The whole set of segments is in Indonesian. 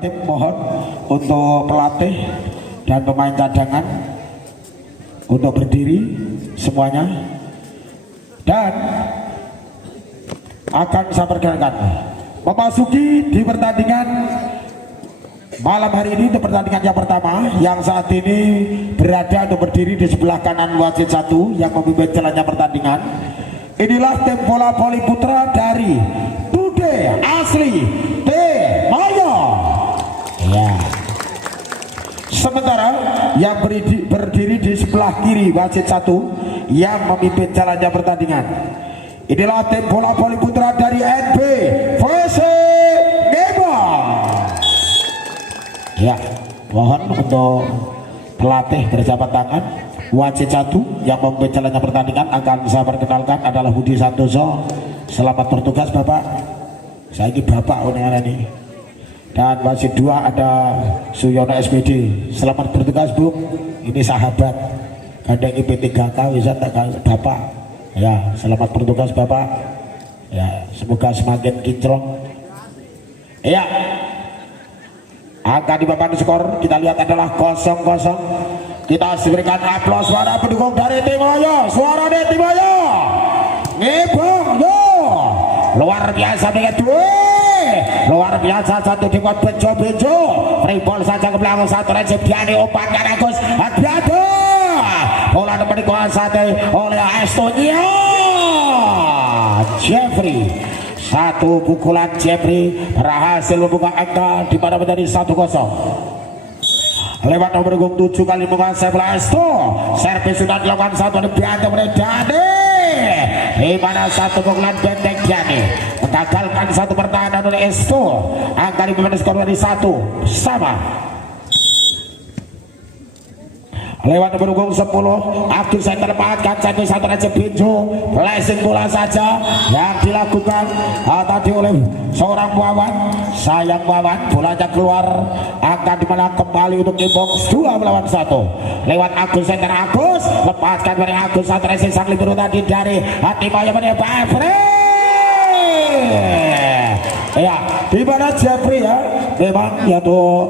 tim mohon untuk pelatih dan pemain cadangan untuk berdiri semuanya, dan akan saya perkenalkan memasuki di pertandingan malam hari ini. Untuk pertandingan yang pertama yang saat ini berada atau berdiri di sebelah kanan wasit 1 yang memimpin jalannya pertandingan, inilah tim bola voli putra dari Bude Asli Timoyo ya. Sementara yang berdiri di sebelah kiri wasit 1 yang memimpin jalannya pertandingan, inilah tim bola voli putra dari NB VC Gebang ya. Mohon untuk pelatih berjabat tangan wasit 1 yang memimpin jalannya pertandingan akan saya perkenalkan adalah Budi Santoso. Selamat bertugas Bapak. Saya ini Bapak ini. Dan wasit 2 ada Suyono SPD. Selamat bertugas Bu. Ini sahabat kadang IP3K bisa tak Bapak ya. Selamat bertugas Bapak ya, semoga semakin kinclong ya. Angka di papan skor kita lihat adalah 0-0. Kita berikan aplaus suara pendukung dari Timoyo. Suara dari Timoyo Ngebong yo luar biasa dengan luar biasa. Satu dibuat bejo-bejo free ball saja ke belakang, satu recep Diani umpan kan Agus Hadiado, bola dapat dikuasai oleh Estonia Jeffrey. Satu pukulan Jeffrey berhasil membuka angka di mana menjadi 1-0 lewat nomor punggung 7 kali menguasai bola Esto. Servis sudah dilakukan, satu dibantu oleh Dani di mana satu pukulan benteng Diani menggagalkan satu pertahanan oleh Esto. Angka di mana skor dari 1 sama. Lewat nomor punggung 10 Abdul saya terlepaskan sampai satu recep Binjo, flashing bola saja yang dilakukan tadi oleh seorang Wawan. Sayang Wawan, bolanya keluar. Akan dimana kembali untuk di box 2 melawan 1 lewat Agus center. Agus lepaskan dari Agus, satu recep sang libero tadi dari Timoyo menembak ya. Di mana Jeffrey ya, memang yaitu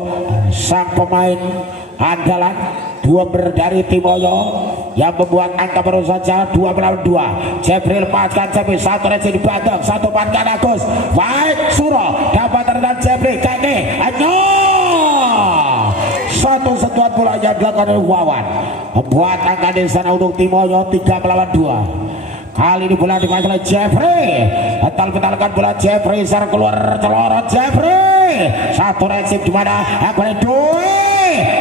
sang pemain andalan 2 dari Timoyo yang membuat angka baru saja 2 melawan 2. Jeffrey lepaskan Jeffrey, satu receh di bandung, satu pankan Agus. Baik Suro dapat terhadap Jeffrey kaki Anyo. Satu sentuhan bola yang dilakukan oleh Wawan membuat angka di sana untuk Timoyo 3 melawan 2. Kali ini bola dikuasai oleh Jeffrey. Betal-betalkan bola Jeffrey, secara keluar celorot Jeffrey. Satu receh di mana Akbar Dwi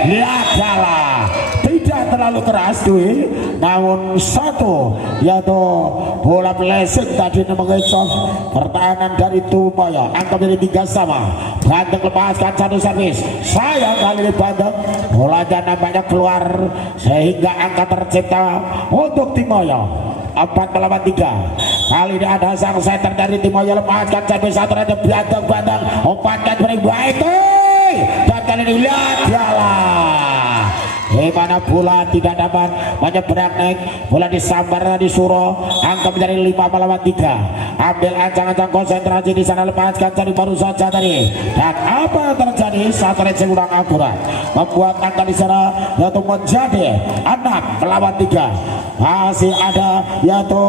lihat jalan tidak terlalu keras Dwi, namun satu yaitu bola blessing tadi mengecoh pertahanan dari Timoyo. Angka menjadi 3 sama. Bandeng lepaskan satu servis, sayang kali ini Bandeng bolanya nampaknya keluar sehingga angka tercipta untuk Timoyo 4 melawan 3. Kali ini ada sang center dari Timoyo, lepaskan sampai satu ada Bandeng umpankan beri baik dan kali ini lihat jalan di mana bola tidak dapat menyeberang naik, bola disambar di Suro. Angka menjadi 5 melawan 3. Ambil ancang-ancang konsentrasi di sana, lepaskan tadi baru saja tadi, dan apa yang terjadi satu receh kurang akurat membuat angka di sana yaitu menjadi 6 melawan 3. Masih ada yaitu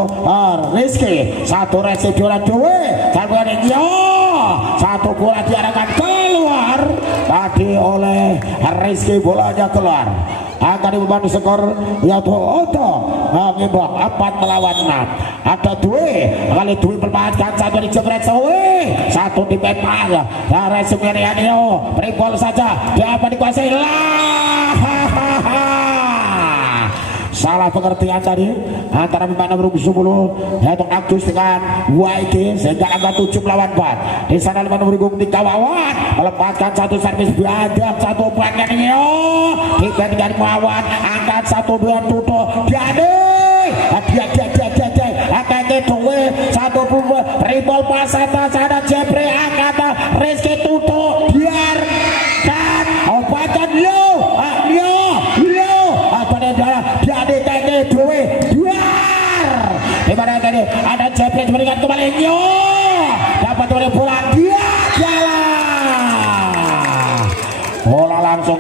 Rizky, satu receh bola Dewi dan satu bola diarahkan keluar tadi oleh Rizky, bolanya keluar. Akan dibantu skor yaitu Oto Ngimbang 4 melawan 6. Ada Dwi, kali Dwi berpaskan satu di jebret satu di pepas dari Sumerianio, beri gol saja dia apa dikuasai lah. Salah pengertian tadi antara pemain nomor 10 yaitu Agus dengan YG sehingga angka 7 melawan 4. Di sana nomor 3 Wawan melepaskan satu servis biadab, satu umpannya dengan Wawan angkat satu dua tutup Diani angkat Dewi satu puluh ribol pasata sana Jeffrey angkat Rizky tutup biar dan umpankan Dewi biar dimana tadi ada Jeffrey memberikan kembali dapat oleh bola dia jalan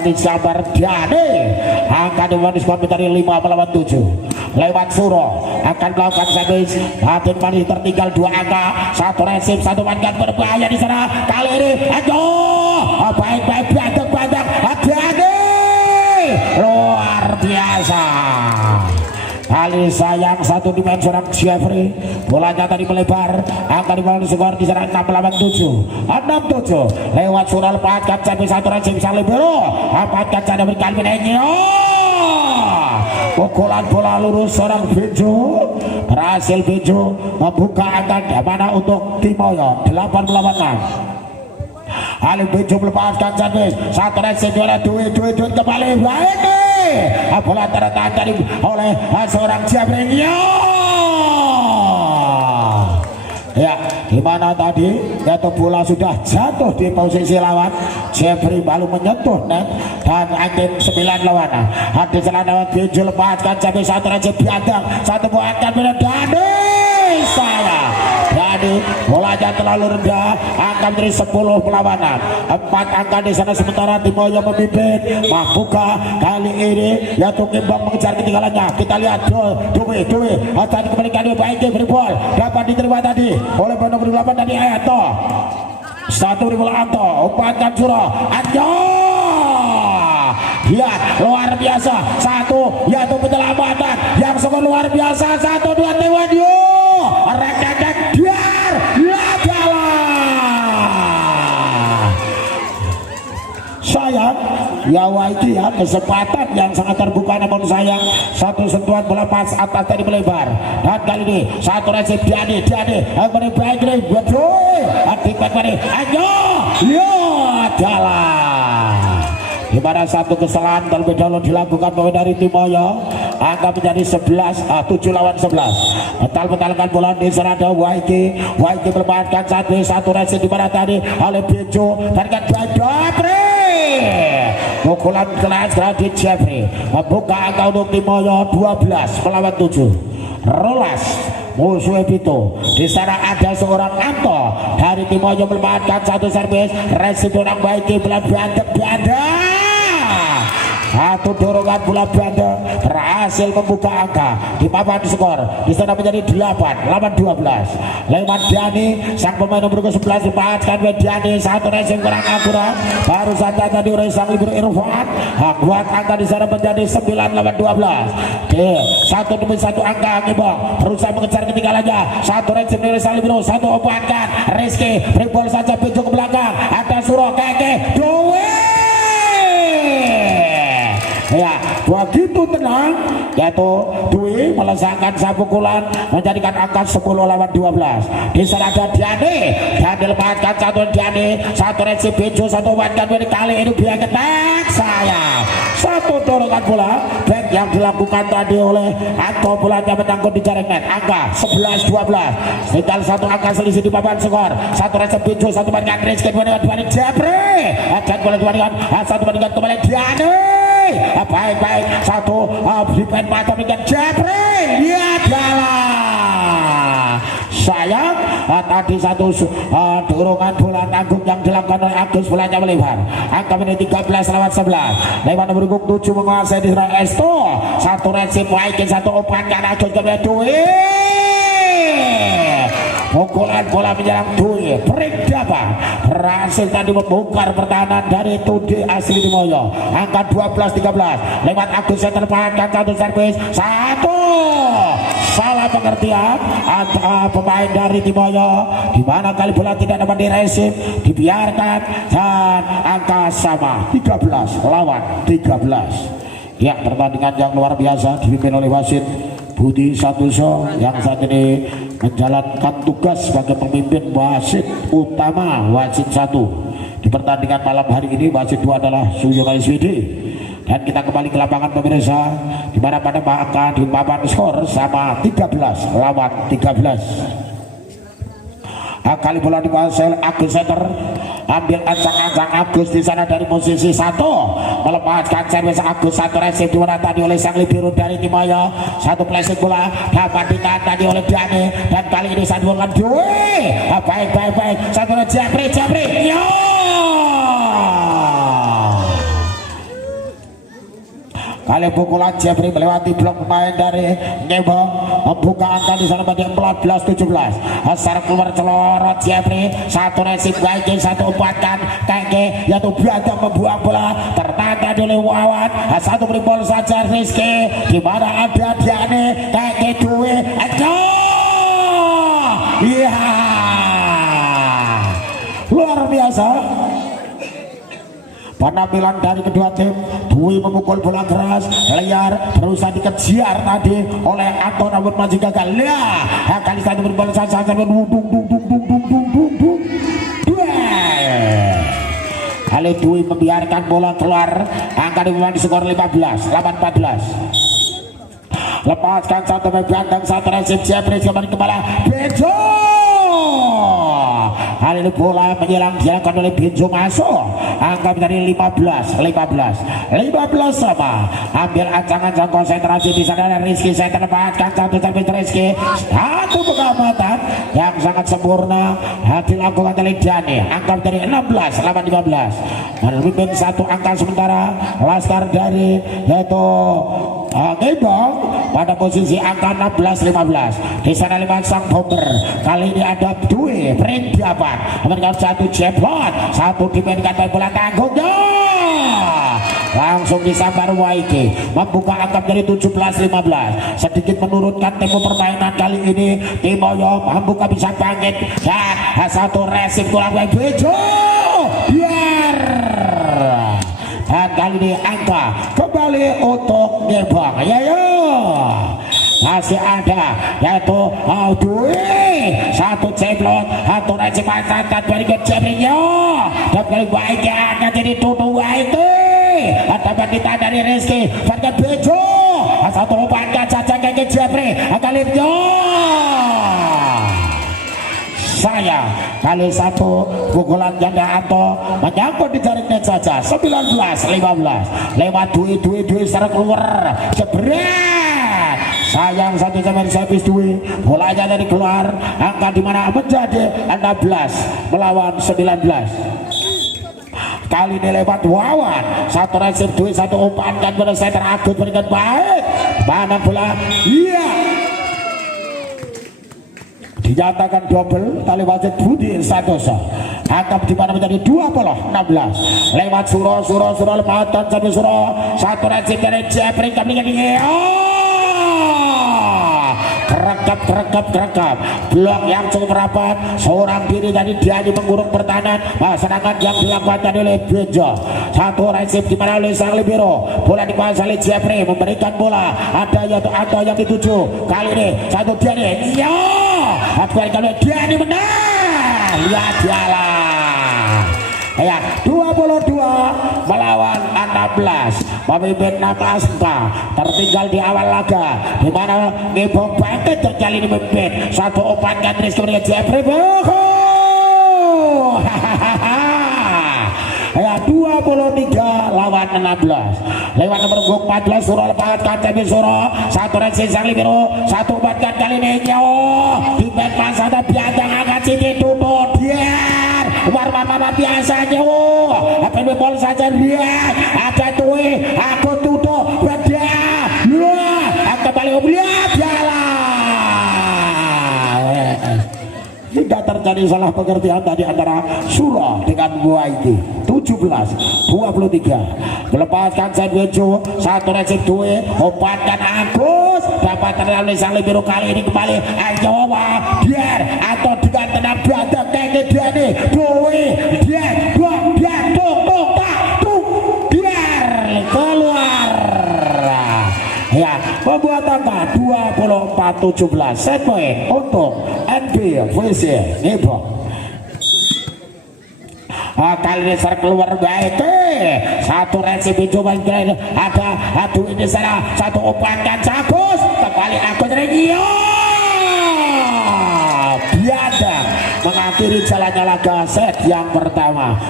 disambar Diane akan dimanis komentar 5 melawan 7 lewat Suro akan melakukan servis Batin Manis tertinggal 2 angka, 1 resip 1 mangan berbahaya di sana kali ini. Aduh baik-baik banyak Diane luar biasa. Kali sayang satu dimensi seorang Jeffrey, bolanya tadi melebar akan dibangun skor di sana 6 melawan 7 6-7 lewat Sural lepaskan sampai 1 rejim sang libero lepaskan sana berkali menenyo pukulan bola lurus seorang Bejo berhasil Bejo membuka angka mana untuk Timoyo 8 melawan 6 Ali Bejo melepaskan servis 1 rejim duit kembali baik bola tertahan oleh seorang Jeffrey ya dimana tadi yaitu bola sudah jatuh di posisi lawan Jeffrey baru menyentuh net dan angin 9 lawan hati selana Bejo lepaskan sampai 1 raja biadang 1 buahkan Dani saya Dani bolanya terlalu rendah angka dari 10 perlawanan 4 angka di sana sementara Timoyo memimpin Mahbuka kali ini yaitu Kimbang mengejar ketinggalannya kita lihat Dwi tadi kembalikan dia baik free ball dapat diterima tadi oleh nomor 8 tadi Eto 1 ribu Anto umpankan Suro Anjo ya luar biasa 1 yaitu penyelamatan yang sangat luar biasa 1 2 tewan yo rek biar ya jalan sayang ya itu ya kesempatan yang sangat terbuka namun sayang 1 sentuhan bola pas atas tadi melebar dan kali ini 1 resip Diane baik nih betul akibat mari ayo yo jalan di mana 1 kesalahan terlebih dahulu dilakukan oleh dari Timoyo angka menjadi 7 lawan 11 betalkan bola di sana ada Waiki melepaskan 1 resip di mana tadi oleh Bejo tarikan baik pukulan kelas Radit Jeffrey membuka angka untuk Timoyo 12 melawan 7 rolas musuh Ebito di sana ada seorang Anto dari Timoyo melepaskan 1 servis resip orang Waiki bola Belanda 1 dorongan bola Belanda berhasil membuka angka di papan skor di sana menjadi 8 lawan 12 lewat Diani sang pemain nomor 11 lepaskan Diani 1 resip kurang akurat baru saja tadi oleh sang libero Irfan buat angka di sana menjadi 9 lawan 12 1 demi 1 angka Ngibong berusaha mengejar ketinggalannya 1 resip dari sang libero 1 umpankan Rizky beri bola saja pintu ke belakang ada Suro Keke ya begitu tenang yaitu Dwi melesakkan pukulan menjadikan angka 10 lawan 12 di sana ada Diane dan dilepaskan 1 Diane 1 resip Bejo 1 umpankan kali ini dia ketek sayang 1 dorongan bola back yang dilakukan tadi oleh Anto bolanya menyangkut di jaring net angka 11-12 tinggal 1 angka selisih di papan skor 1 resip Bejo 1 umpankan Rizky dibandingkan Jeffrey dan bola dibandingkan 1 bandingkan kembali Diane baik 1 defend macam dengan Jeffrey ya jalan sayang tadi 1 dorongan bola tanggung yang dilakukan oleh Agus bolanya melebar angka menit 13 lawan 11 lewat nomor 7 menguasai di sana Esto 1 resip Waiki 1 umpankan Agus kemudian Dwi pukulan bola menyerang Dwi break dapat berhasil tadi membongkar pertahanan dari Tudi asli Timoyo angka 12-13 lewat Agus yang terpahankan 1 servis 1 salah pengertian antara pemain dari Timoyo di mana kali bola tidak dapat diresip dibiarkan dan angka sama 13 lawan 13 ya pertandingan yang luar biasa dipimpin oleh wasit Budi Santoso yang saat ini menjalankan tugas sebagai pemimpin wasit utama wasit 1 di pertandingan malam hari ini. Wasit 2 adalah Suyono SWD dan kita kembali ke lapangan pemirsa di mana pada maka di papan skor sama 13 lawan 13. Kali bola dikuasai Agus Center ambil ancang-ancang Agus di sana dari posisi 1 melepaskan servis Agus 1 resip di mana tadi oleh sang libero dari Timoyo 1 plastik bola dapat ditahan tadi oleh Diane dan kali ini satu bukan Dwi baik 1 Jeffrey yo kali pukulan Jeffrey melewati blok pemain dari Ngebong, membuka angka di sana pada 14-17. Asar keluar celorot Jeffrey, satu resip baik, satu umpatkan kaki yaitu Biadang membuang bola tertanda oleh Wawan. Satu beri bola saja Rizky, di mana ada Diane kaki Dwi iya luar biasa penampilan dari kedua tim. Dwi memukul bola keras liar, berusaha dikejar tadi oleh Anton namun masih gagal. Ya kali satu berbola saja kali Dwi membiarkan bola keluar. Angka di skor 15 lawan 14. Lepaskan satu Biadang, satu resip Jeffrey kembali Benjo. Kali ini bola menyerang dilakukan oleh Benjo masuk. Angka dari 15 sama. Ambil ancang-ancang konsentrasi di sana Rizky. Saya terlepaskan satu servis Rizky. Satu pengamatan yang sangat sempurna dilakukan oleh Dani. Angka dari 16 lawan 15. Memimpin satu angka sementara Laskar dari yaitu Ngebong pada posisi angka 16-15. Di sana 5 sang bomber. Kali ini ada Dwi Pring dapat memberikan satu jeblot, satu dimainkan baik bola tanggungnya. Langsung disambar Waiki, membuka angka dari 17-15. Sedikit menurunkan tempo permainan kali ini. Timoyo membuka bisa bangkit dan satu resip kurang baik Bejo. Biar dan kali ini angka kembali untuk Ngebong. Ayo masih ada yaitu Dwi, satu jeblot, satu resip angkat dari Jeffrey-nya dan kali baik akan jadi tutup Waiki. Dapat kita dari Rizky pada Bejo, satu umpan saja ke Jeffrey kali itu saya kali satu pukulan janda atau menyangkut di jaring net saja. 19-15 lewat Dwi secara keluar jebret. Sayang satu zaman servis Dwi, bolanya dari keluar. Angka dimana menjadi 16 melawan 19. Kali ini lewat Wawan, satu resip Dwi, satu umpan dan bola center Agus berikan baik. Mana bola? Iya. Dinyatakan double tali wasit Budi Santoso. Angka di mana menjadi 20-16 lewat Suro lepatan sampai Suro, satu resip dari Jeffrey kami kerekap blok yang cukup rapat. Seorang diri tadi dia mengurung pertahanan, serangan yang dilakukan oleh Benjo. Satu resip dimana oleh sang libero, bola dikuasai oleh Jeffrey, memberikan bola ada yaitu Anto yang dituju. Kali ini satu dia nih kalau dia ini menang. Lihat jalan ya 22 melawan 16, memimpin 16 tertinggal di awal laga di mana Ngebong bangkit dan kali ini memimpin satu umpan Rizky dengan Jeffrey ya 23 lawan 16 lewat nomor 14 Suro lepas kaca Suro, satu resip sang libero, satu umpan kali ini di pas ada Biadang angkat sini tutup biar warna biasanya apa yang bol saja lihat ada Dwi aku tutup beda kembali lihat jalan. Tidak terjadi salah pengertian tadi antara Suro dengan Waiki. 17-23 melepaskan Benjo, satu resip Dwi, umpankan Agus dapat terlalu sang libero. Kali ini kembali Jawa biar atau dengan tenang Biadang kaki dia nih Dwi dia biar keluar ya membuat angka 24-17 set point untuk NBVC Ngebong. Kali ini ser keluar baik satu resip coba ada aduh ini sana satu umpankan Agus kembali Agus Regio Biadang mengakhiri jalannya laga set yang pertama.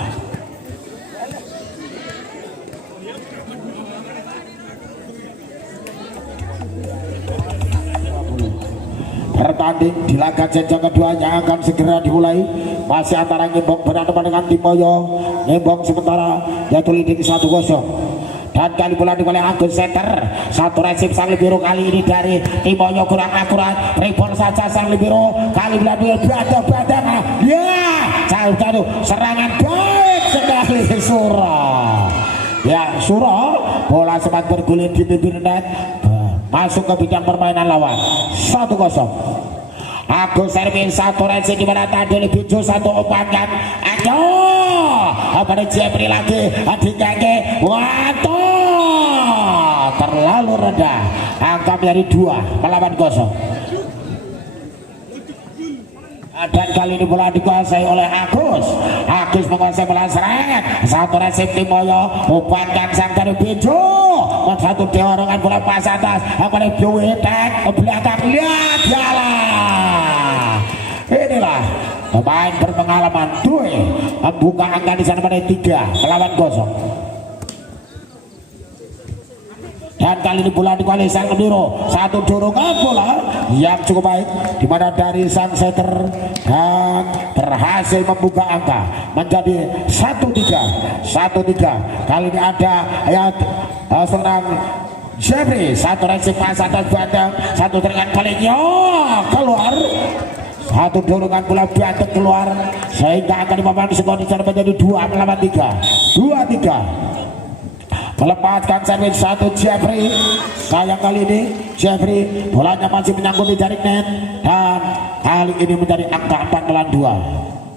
Bertanding di laga jenjang kedua yang akan segera dimulai, masih antara Ngebong berhadapan dengan Timoyo. Ngebong sementara yaitu leading 1-0. dan kali bola oleh Agus Setter. Satu resip sang libero kali ini dari Timoyo kurang akurat. Rebol saja sang libero kali bola badak ya jauh serangan baik sekali Suro. Ya Suro bola sempat bergulir di bibir net, masuk ke bidang permainan lawan. 1-0. Agus servis satu resip di mana tadi lebih jauh satu umpankan. Ayo apa Jeffrey lagi adik kaki. Waduh terlalu rendah, angka menjadi 2 melawan 0. Dan kali ini bola dikuasai oleh Agus. Agus menguasai bola seret. Satu resip Timoyo umpankan sang dari Bejo. Satu dorongan bola pas atas. Oleh Jowetek belakang lihat jalan. Inilah pemain berpengalaman Dwi membuka angka di sana pada 3 melawan 0. Dan kali ini bola dikuasai sang Kediro. Satu dorongan bola yang cukup baik di mana dari sang setter dan berhasil membuka angka menjadi 1-3. Kali ini ada seorang Jeffrey. Satu resip pas atas Bandeng. Satu serangan palingnya keluar. Satu dorongan bola Bandeng keluar sehingga akan dipapan skor di sana menjadi 2 melawan 3. 2-3. Melepaskan servis satu Jeffrey. Sayang kali ini Jeffrey bolanya masih menyangkut di jaring net dan kali ini menjadi angka 4 melawan 2.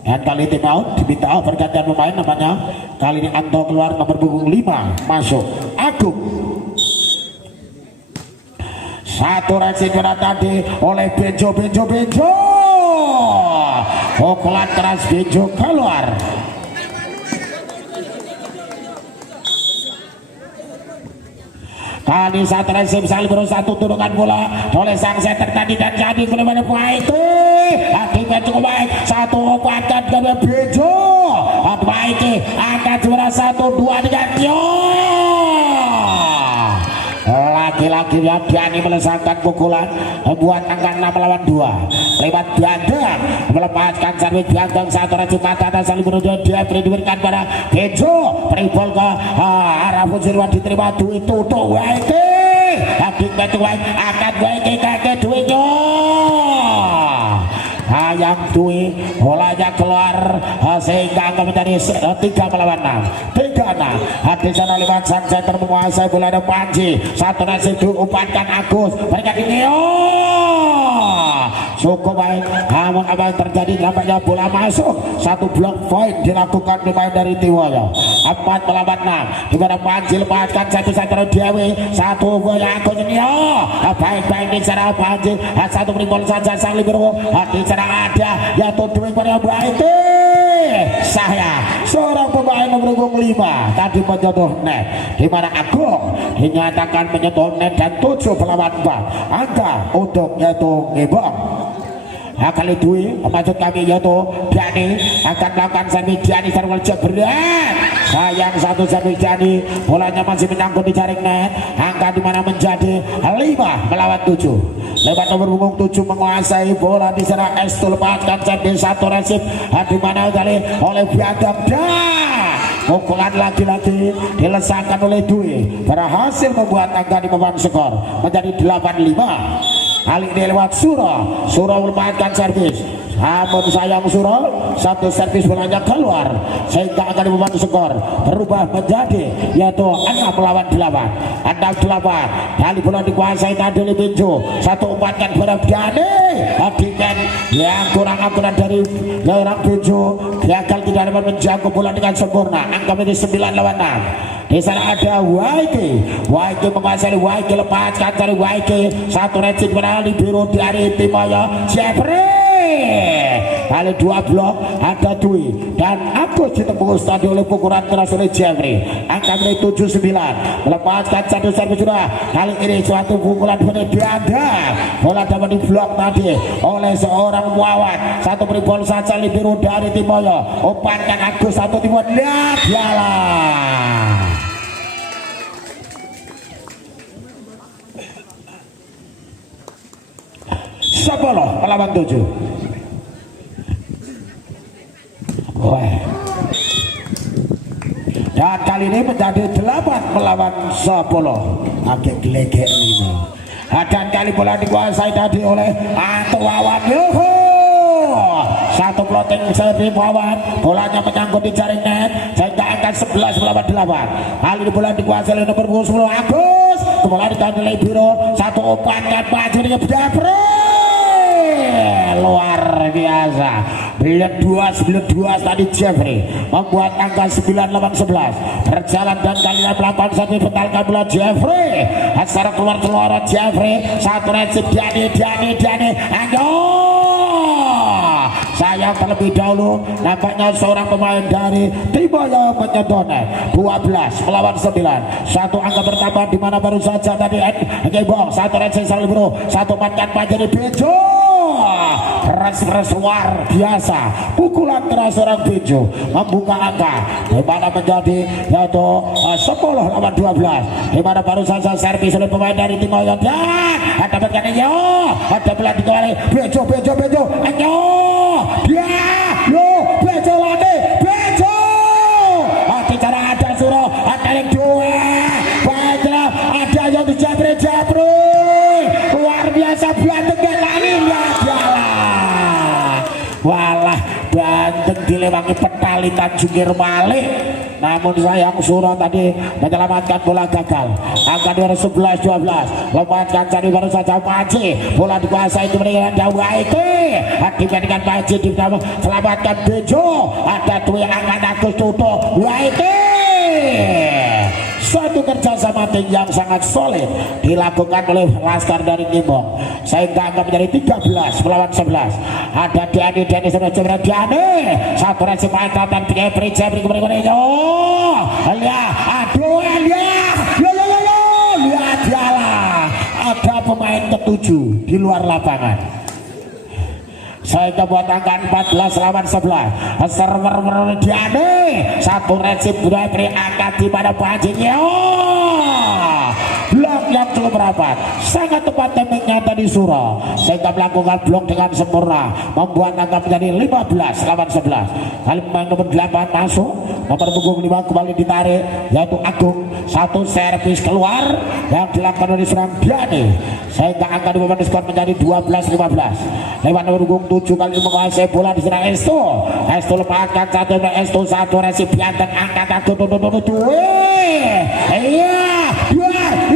Dan kali tim out diminta pergantian pemain namanya. Kali ini Anto keluar nomor punggung 5 masuk Agung. Satu resip tadi oleh Bejo. Pukulan keras Bejo keluar. Kali satu resip saling berusaha satu turunkan bola oleh sang setter tadi dan jadi bagaimana baik akibat cukup baik. Satu obatkan ke Bejo baik angka juara 1-2 dengan laki-laki yang berani melesatkan pukulan membuat angka 6 melawan 2 lewat Bandeng melepaskan servis Bandeng. Satu resip mata atas saling berusaha dia diberikan pada Bejo peribol ke arah Fusirwan diterima duit tutup adik betul akan kakek duitnya yang Dwi bolanya keluar sehingga akan menjadi 3 melawan 6. Di sana lewat sang center menguasai bola ada Panji. Satu nasib diumpankan Agus berikan ini cukup baik. Namun apa yang terjadi nampaknya bola masuk. Satu block point dilakukan pemain dari Timoyo. 4 melawan 6 di mana Panji lepaskan satu center Dewi. Satu bola Agus ini baik-baik di sana Panji. Satu berimbol saja sang libero di sana ada yaitu Dwi pada baik saya seorang pemain nomor 5 tadi menyentuh net di mana Agung dinyatakan menyentuh net dan 7 melawan 4 angka untuk yaitu Ngebong. Kali Dwi maksud kami yaitu Dani akan melakukan servis Dani servis jebret. Sayang satu servis Dani bolanya masih menyangkut di jaring net. Angka dimana menjadi 5 melawan 7. Lewat nomor punggung 7 menguasai bola di sana Estul lepaskan servis satu resip dimana kali oleh Biadab dan pukulan lagi-lagi dilesakkan oleh Dwi berhasil membuat angka di papan skor menjadi 8-5. Kali ini lewat Suro melepaskan servis. Namun sayang Suro satu servis bolanya keluar sehingga akan dipapan skor berubah menjadi yaitu 6 melawan 8. 6-8. Kali bola dikuasai tadi oleh Bejo. Satu umpankan pada Dani. Adikan yang kurang akurat dari orang Bejo gagal tidak dapat menjangkau bola dengan sempurna. Angka menjadi 9 lawan 6. Di sana ada Waiki menguasai Waiki lepaskan dari Waiki. Satu resip beralih biru dari Timoyo Jeffrey. Kali 2 blok ada Dwi dan Agus ditembus tadi oleh pukulan keras oleh Jeffrey. Angka menjadi 7-9 melepaskan satu servis sudah. Kali ini suatu pukulan dari Bianda. Bola dapat diblok tadi oleh seorang Muawat. Satu beri bola saja biru dari Timoyo. Umpankan Agus satu Timoyo lihat jalan. Sepuluh melawan 7. Dan kali kali ini menjadi 8 melawan 10. Agak gelegek ini. Dan kali bola dikuasai tadi oleh Anto Wawan. Yuhu, satu floating serve Wawan, bolanya menyangkut di jaring net sehingga angka 11 melawan 8. Kali ini bola dikuasai oleh nomor 10 Agus, bola ditahan oleh Biro, satu umpan maju dengan Jeffrey, luar biasa. Belet 2 tadi Jeffrey membuat angka 9 lawan 11 berjalan dan kali ini melakukan satu betalkan bola Jeffrey, secara keluar Jeffrey, satu resip Dani, ayo sayang terlebih dahulu nampaknya seorang pemain dari Timoyo menyedone 12 melawan 9, satu angka bertambah di mana baru saja tadi Gebong, satu resip Salibro, satu mantan Panjari Bejo, keras luar biasa, pukulan keras seorang Bejo membuka angka di mana menjadi yaitu 10 lawan 12, di mana baru saja servis oleh pemain dari Timoyo dan ada berkata ada pelatih kembali Bejo, ayo dia yo Bejo lade Bejo, bicara ada Suro, ada yang dua baiklah, ada yang di Jabri luar biasa Banteng kali ya jalan, walah Banteng dilewangi petalitan jungkir balik, namun sayang Suro tadi menyelamatkan bola gagal. Angka 11-12 lempatkan cari baru saja Paci, bola dikuasai kemudian jauh Aike dibandingkan Paci selamatkan Bejo, ada tuh yang akan Agus tutup Aike. Suatu kerjasama tim yang sangat solid dilakukan oleh Laskar dari Nimbong sehingga angka menjadi 13 melawan 11. Ada Dani sudah coba Dani, satu resip angkatan Jeffrey kemudian lihat jalan, ada pemain ketujuh di luar lapangan sehingga buat angka 14 lawan 11. Server Diane, satu resip Jeffrey angkat di mana pancinya, blok yang cukup rapat, sangat tepat temeknya tadi Suro sehingga melakukan blok dengan sempurna membuat angka menjadi 15 lawan 11. Kali pemain nomor 8 masuk, nomor punggung 5 kembali ditarik yaitu Agung, satu servis keluar yang dilakukan oleh serang Diane sehingga angka di momen skor menjadi 12-15. lewat nomor punggung 7 kali menguasai bola di serang Esto lepaskan satu resip Banteng angkat Agung iya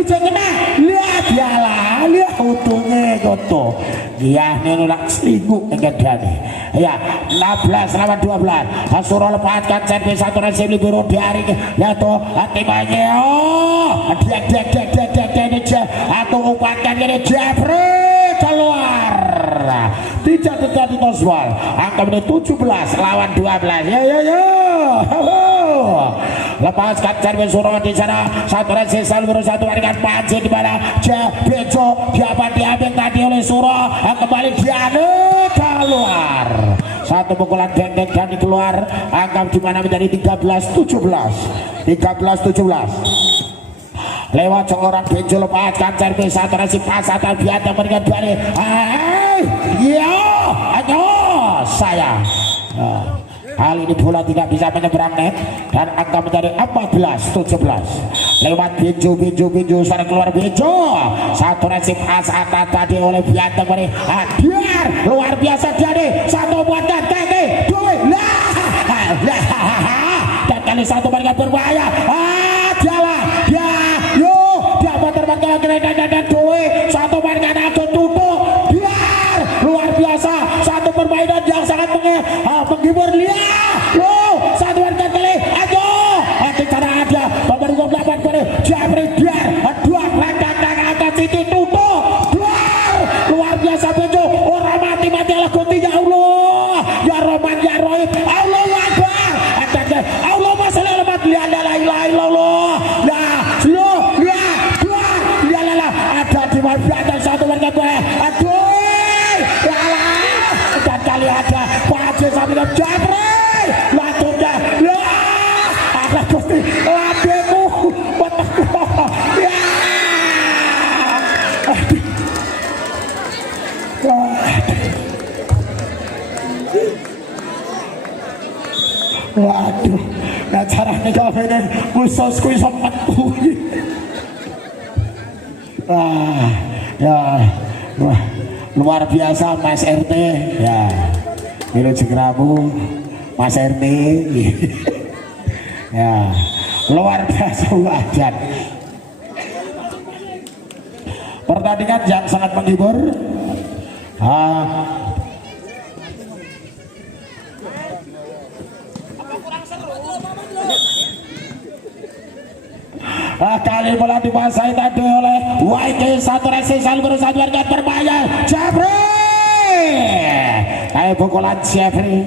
kena lihat jalan, lihat untungnya koto dia nolak selingkuh dengan Dani ya. 16 lawan 12 Suro lepaskan servis satu resip libero dari yaitu Timoyo, atau umpankan ini Jeffrey keluar, tidak terjadi tosbol. Angka menjadi 17 lawan 12 ya. Lepaskan servis Suro di sana, satu resip Salibro, satu barikan Panji di mana Bejo diambil tadi oleh Suro, kembali Diane keluar, satu pukulan benteng dan keluar, angka di mana menjadi 13-17 lewat seorang Bejo. Lepaskan servis satu resip pasatan biasa berikan balik, ayo sayang. Kali ini bola tidak bisa menyeberang net dan angka menjadi 14-17 lewat Bejo sekarang keluar Bejo, satu resip asata tadi oleh Banteng ini biar luar biasa jadi satu buat dan kali satu barikan berbahaya jalan dia terbang dan satu barikan Agung tutup biar luar biasa, satu permainan yang sangat menghibur. Lihat satu barikan kali ayo cara ada nomor 28 kali Jeffrey biar dua langkah angkat Siti tutup luar biasa Bejo, orang mati lah gunting ya Allah ya Roman ya Rohim Allah Akbar Allah masalah lemat lihat la ilaha illallah ada di mana satu barikan kali dan kali ada Paci sampai ke Jeffrey latungnya ada Gusti lademu waduh cara nih kapan khusus kuis sempat ya wah, luar biasa Mas RT ya ini segeramu Mas RT ya luar biasa wajan pertandingan yang sangat menghibur. Kali bola dikuasai tadi oleh YK satu resi saling berusaha warga berbahaya Jeffrey pukulan Jeffrey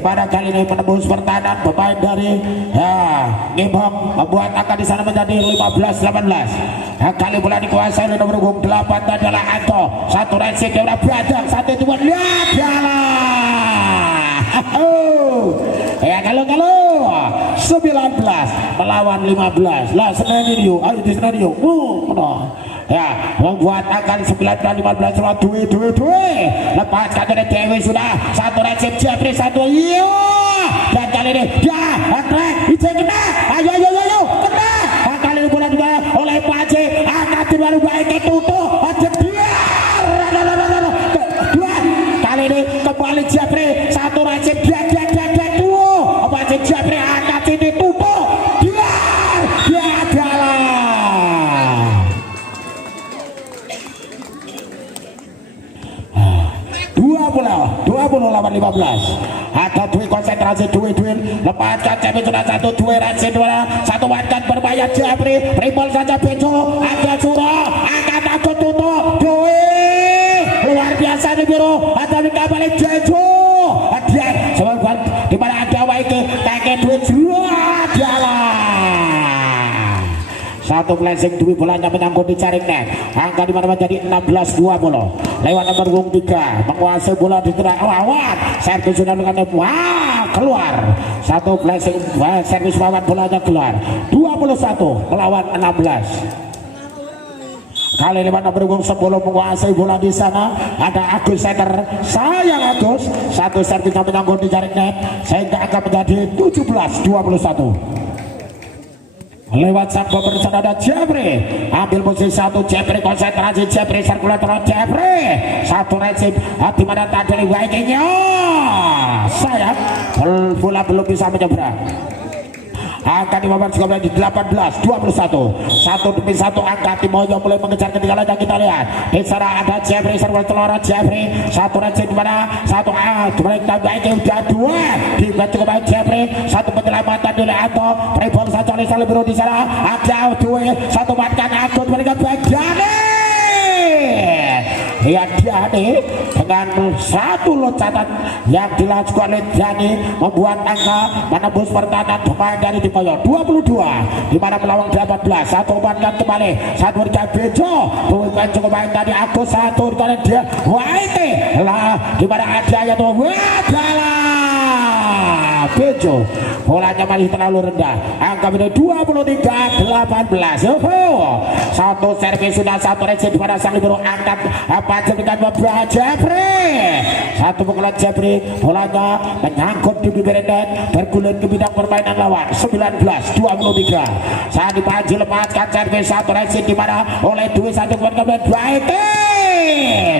pada kali ini menembus pertahanan pemain dari Gimbong membuat angka di sana menjadi 15-18. Kali bola dikuasai oleh nomor 8 adalah Anto satu resi dia udah beradang satu itu buat lihat ya kalau 19 melawan 15 lah senario ayo di senario ya membuat akan 19-15 lawan dua lepaskan dari Dewi sudah satu resip Jeffrey satu dan kali ini ya track bisa kena ayo kena kali ini bola juga oleh Pace angkat baru baik tutup kali ini kembali Jeffrey satu resip Jeffrey angkat ini tutup dia adalah 20 lawan 15 ada dua konsentrasi dua lepaskan Jeffrey sudah satu dua rasi dua satu wankan berbahaya Jeffrey ribol saja Bejo ada Suro angkat aku tutup dua luar biasa di biru ada kembali Jejo dia sebuah di mana ada YK kakek duit satu flashing duit bolanya menyangkut di jaring net angka di mana menjadi 16-20 lewat nomor 3 menguasai bola di tengah lawan servis sudah dengan keluar satu flashing servis lawan bolanya keluar 21 melawan 16. Kali ini nomor 10 menguasai bola di sana ada Agus center sayang Agus satu servisnya menyangkut di jaring net sehingga akan menjadi 17-21 lewat sang bomber sana ada Jeffrey ambil posisi satu Jeffrey konsentrasi Jeffrey sirkulator Jeffrey satu resip di mana tadi YK-nya sayang bola belum bisa menyeberang angka di babak sekolah di 18-21 satu demi satu angka Timoyo mulai mengejar ketinggalannya kita lihat di sana ada Jeffrey server telur Jeffrey satu racing di mana satu mereka baik udah dua dibantu kembali Jeffrey satu penyelamatan oleh Anto Pribon saja oleh saling biru di sana ada dua satu matkan Anto mereka bagian ya Diani dengan satu loncatan yang dilakukan oleh Diani membuat angka menembus pertahanan pemain dari Timoyo 22 di mana melawan 18 satu umpankan kembali satu berikan Bejo bukan cukup baik tadi Agus satu dari dia YT lah di mana ada yang adalah Bejo bolanya masih terlalu rendah angka ini 23-18 satu servis sudah satu resip di mana sang libero angkat apa dengan beberapa Jeffrey satu pukulan Jeffrey bolanya menyangkut di bibir net bergulir ke bidang permainan lawan 19-23 saat dipaji lepaskan servis satu resip di mana oleh dua satu kemudian baik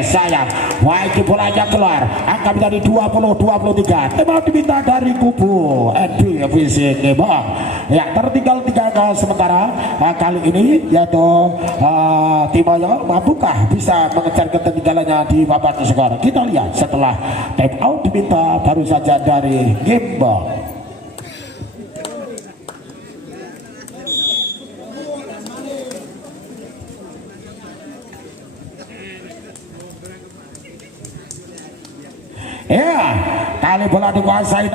sayang YK bolanya keluar angka menjadi 20-23 tembak diminta dari kubu Edi Fisik Bang ya tertinggal 3 gol sementara kali ini yaitu Timoyo mampukah bisa mengejar ketinggalannya di papan skor kita lihat setelah time out diminta baru saja dari Gimbong. Ya, kali bola dikuasai